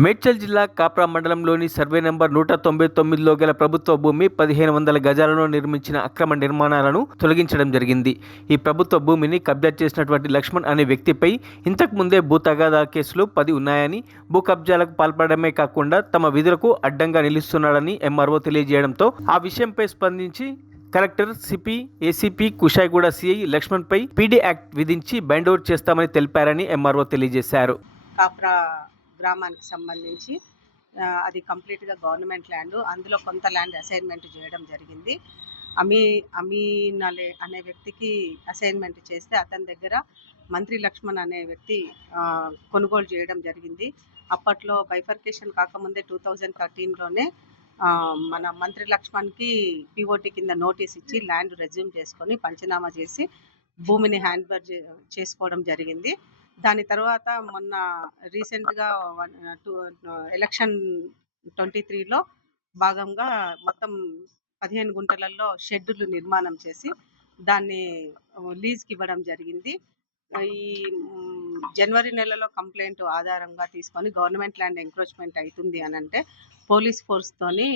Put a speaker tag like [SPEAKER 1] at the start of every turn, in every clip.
[SPEAKER 1] మేడ్చల్ జిల్లా కాప్రా మండలంలోని survey number నూట తొంభై తొమ్మిదిలో గల ప్రభుత్వ భూమి పదిహేను వందల గజాలలో నిర్మించిన అక్రమ నిర్మాణాలను తొలగించడం జరిగింది. ఈ ప్రభుత్వ భూమిని కబ్జా చేసినటువంటి లక్ష్మణ్ అనే వ్యక్తిపై ఇంతకు ముందే భూ తగాదా కేసులు పది ఉన్నాయని భూ కబ్జాలకు పాల్పడమే కాకుండా తమ విధులకు అడ్డంగా నిలుస్తున్నాడని ఎంఆర్ఓ తెలియజేయడంతో ఆ విషయంపై స్పందించి collector CP ACP Kushaiguda CI లక్ష్మణ్పై PD act విధించి బైండ్ చేస్తామని తెలిపారని ఎంఆర్ఓ తెలియజేశారు.
[SPEAKER 2] గ్రామానికి సంబంధించి అది కంప్లీట్గా గవర్నమెంట్ ల్యాండ్ అందులో కొంత ల్యాండ్ అసైన్మెంట్ చేయడం జరిగింది. అమీ అమీన్ అనే అనే వ్యక్తికి అసైన్మెంట్ చేస్తే అతని దగ్గర మంత్రి లక్ష్మణ్ అనే వ్యక్తి కొనుగోలు చేయడం జరిగింది. అప్పట్లో బైఫర్కేషన్ కాకముందే టూ థౌజండ్ థర్టీన్లోనే మన మంత్రి లక్ష్మణ్కి పిఓటి కింద నోటీస్ ఇచ్చి ల్యాండ్ రెజ్యూమ్ చేసుకొని పంచనామా చేసి భూమిని హ్యాండ్ఓవర్ చేసుకోవడం జరిగింది. దాని తర్వాత మొన్న రీసెంట్గా వన్ టూ ఎలక్షన్ ట్వంటీ త్రీలో భాగంగా మొత్తం పదిహేను గుంటలలో షెడ్యూల్ నిర్మాణం చేసి దాన్ని లీజ్కి ఇవ్వడం జరిగింది. ఈ జనవరి నెలలో కంప్లైంట్ ఆధారంగా తీసుకొని గవర్నమెంట్ ల్యాండ్ ఎంక్రోచ్మెంట్ అవుతుంది అని అంటే పోలీస్ ఫోర్స్తోని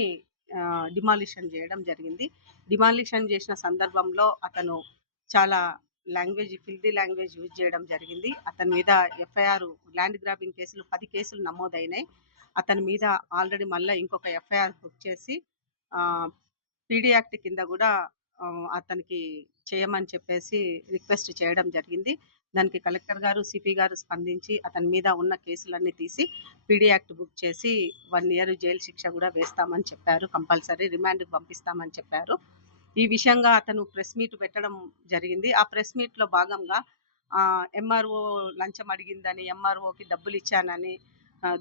[SPEAKER 2] డిమాలిషన్ చేయడం జరిగింది. డిమాలిషన్ చేసిన సందర్భంలో అతను చాలా లాంగ్వేజ్ ఫిల్దీ లాంగ్వేజ్ యూజ్ చేయడం జరిగింది. అతని మీద ఎఫ్ఐఆర్ ల్యాండ్ గ్రాబింగ్ కేసులు పది కేసులు నమోదైనాయి. అతని మీద ఆల్రెడీ మళ్ళీ ఇంకొక ఎఫ్ఐఆర్ బుక్ చేసి పీడీ యాక్ట్ కింద కూడా అతనికి చేయమని చెప్పేసి రిక్వెస్ట్ చేయడం జరిగింది. దానికి కలెక్టర్ గారు సిపి గారు స్పందించి అతని మీద ఉన్న కేసులన్నీ తీసి పీడీ యాక్ట్ బుక్ చేసి వన్ ఇయర్ జైలు శిక్ష కూడా వేస్తామని చెప్పారు. కంపల్సరీ రిమాండ్కి పంపిస్తామని చెప్పారు. ఈ విషయంగా అతను ప్రెస్ మీట్ పెట్టడం జరిగింది. ఆ ప్రెస్ మీట్లో భాగంగా ఎంఆర్ఓ లంచం అడిగిందని ఎంఆర్ఓకి డబ్బులు ఇచ్చానని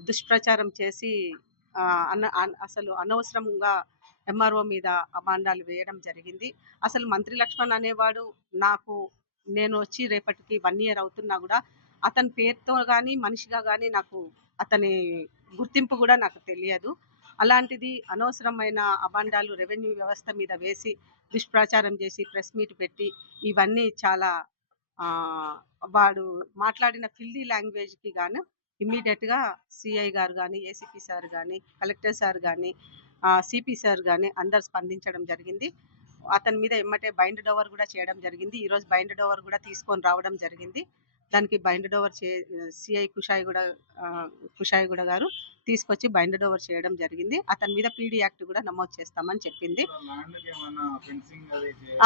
[SPEAKER 2] దుష్ప్రచారం చేసి అన్న అన అసలు అనవసరంగా ఎంఆర్ఓ మీద అమాండాలు వేయడం జరిగింది. అసలు మంత్రి లక్ష్మణ్ అనేవాడు నాకు నేను వచ్చి రేపటికి వన్ ఇయర్ అవుతున్నా కూడా అతని పేరుతో కానీ మనిషిగా కానీ నాకు అతని గుర్తింపు కూడా నాకు తెలియదు. అలాంటిది అనవసరమైన అబాండాలు రెవెన్యూ వ్యవస్థ మీద వేసి దుష్ప్రచారం చేసి ప్రెస్ మీట్ పెట్టి ఇవన్నీ చాలా వాడు మాట్లాడిన ఫిల్దీ లాంగ్వేజ్కి గాను ఇమ్మీడియట్గా సిఐ గారు కానీ ఏసీపీ సార్ కానీ కలెక్టర్ సార్ కానీ సిపి సార్ కానీ అందరు స్పందించడం జరిగింది. అతని మీద ఎమ్మటే బైండ్ ఓవర్ కూడా చేయడం జరిగింది. ఈరోజు బైండ్ డోవర్ కూడా తీసుకొని రావడం జరిగింది. దానికి బైండ్ ఓవర్ చే సిఐ కుషాయిగూడ కుషాయిగూడ గారు తీసుకొచ్చి బైండ్ ఓవర్ చేయడం జరిగింది. అతని మీద పీడీ యాక్ట్ కూడా నమోదు చేస్తామని చెప్పింది.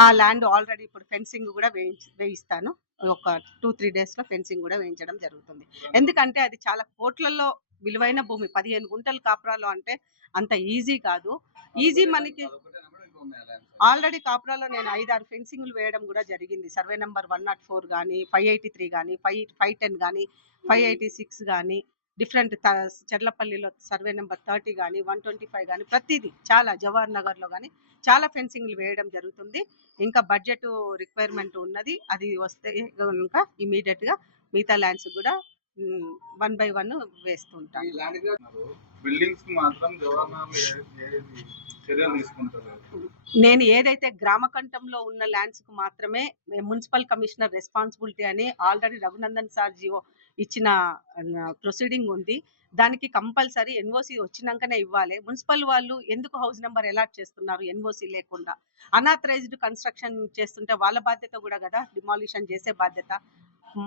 [SPEAKER 2] ఆ ల్యాండ్ ఆల్రెడీ ఇప్పుడు ఫెన్సింగ్ కూడా వేయించి వేయిస్తాను. ఒక టూ త్రీ డేస్లో ఫెన్సింగ్ కూడా వేయించడం జరుగుతుంది. ఎందుకంటే అది చాలా కోట్లలో విలువైన భూమి. పదిహేను గుంటలు కాపురాలు అంటే అంత ఈజీ కాదు. ఈజీ మనకి ఆల్రెడీ కాపురాలో నేను ఐదారు ఫెన్సింగ్లు వేయడం కూడా జరిగింది. Survey number one nought four కానీ ఫైవ్ ఎయిటీ త్రీ కానీ ఫైవ్ ఫైవ్ టెన్ కానీ ఫైవ్ ఎయిటీ సిక్స్ కానీ డిఫరెంట్ చెర్లపల్లిలో సర్వే నెంబర్ థర్టీ కానీ వన్ ట్వంటీ ఫైవ్ కానీ ప్రతిదీ చాలా జవహర్ నగర్లో కానీ చాలా ఫెన్సింగ్లు వేయడం జరుగుతుంది. ఇంకా బడ్జెట్ రిక్వైర్మెంట్ ఉన్నది. అది వస్తే కనుక ఇమీడియట్గా మిగతా ల్యాండ్స్ కూడా వన్ బై వన్ వేస్తుంటాం.
[SPEAKER 3] బిల్డింగ్స్ మాత్రం ఏది చర్యలు
[SPEAKER 2] నేను ఏదైతే గ్రామ కంఠంలో ఉన్న ల్యాండ్స్కు మాత్రమే మున్సిపల్ కమిషనర్ రెస్పాన్సిబిలిటీ అని ఆల్రెడీ రఘునందన్ సార్ జియో ఇచ్చిన ప్రొసీడింగ్ ఉంది. దానికి కంపల్సరీ ఎన్ఓసి వచ్చినాకనే ఇవ్వాలి. మున్సిపల్ వాళ్ళు ఎందుకు హౌస్ నెంబర్ ఎలాట్ చేస్తున్నారు ఎన్ఓసి లేకుండా? అనాథరైజ్డ్ కన్స్ట్రక్షన్ చేస్తుంటే వాళ్ళ బాధ్యత కూడా కదా? డిమాలిషన్ చేసే బాధ్యత.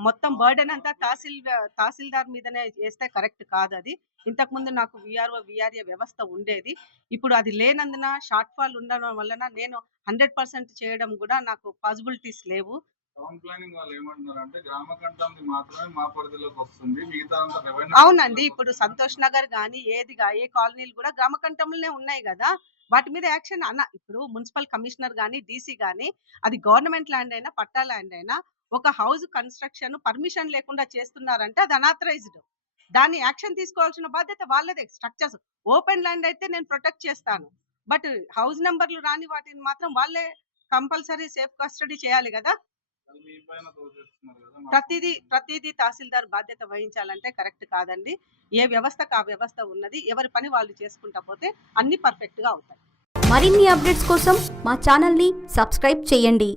[SPEAKER 2] మొత్తం బర్డెన్ అంతా తహసీల్ తహసీల్దార్ మీదనే చేస్తే కరెక్ట్ కాదు అది ఇంతకుముందు నాకు విఆర్ఓ విఆర్ఏ వ్యవస్థ ఉండేది. ఇప్పుడు అది లేనందున షార్ట్ ఫాల్ ఉండడం వలన నేను హండ్రెడ్ పర్సెంట్ చేయడం కూడా నాకు పాసిబిలిటీస్ లేవు.
[SPEAKER 3] టౌన్ ప్లానింగ్ వాళ్ళు ఏమంటున్నారు అంటే గ్రామ కంఠంది మాత్రమే మా పరిధిలోకి వస్తుంది. మిగతా అంతా రెవెన్యూ
[SPEAKER 2] అవునండి. ఇప్పుడు సంతోష్ నగర్ కానీ ఏదిగా ఏ కాలనీలు కూడా గ్రామ కంఠంలోనే ఉన్నాయి కదా. వాటి మీద యాక్షన్ అన్న ఇప్పుడు మున్సిపల్ కమిషనర్ కానీ డీసీ కానీ అది గవర్నమెంట్ ల్యాండ్ అయినా పట్టా ల్యాండ్ అయినా ఒక హౌస్ కన్స్ట్రక్షన్ పర్మిషన్ లేకుండా చేస్తున్నారంటే అది అనాథరైజ్డ్. దాన్ని యాక్షన్ తీసుకోవాల్సిన బాధ్యత వాళ్ళదే స్ట్రక్చర్స్. ఓపెన్ ల్యాండ్ అయితే నేను ప్రొటెక్ట్ చేస్తాను. బట్ హౌస్ నెంబర్లు రాని వాటిని మాత్రం వాళ్ళే కంపల్సరీ సేఫ్ కస్టడీ చేయాలి కదా. ప్రతిదీ ప్రతిదీ తహసీల్దార్ బాధ్యత వహించాలంటే కరెక్ట్ కాదండి. ఏ వ్యవస్థకు ఆ వ్యవస్థ ఉన్నది ఎవరి పని వాళ్ళు చేసుకుంటా పోతే అన్ని పర్ఫెక్ట్గా అవుతాయి.
[SPEAKER 4] మరిన్ని అప్డేట్స్ కోసం మా ఛానల్ని సబ్స్క్రైబ్ చేయండి.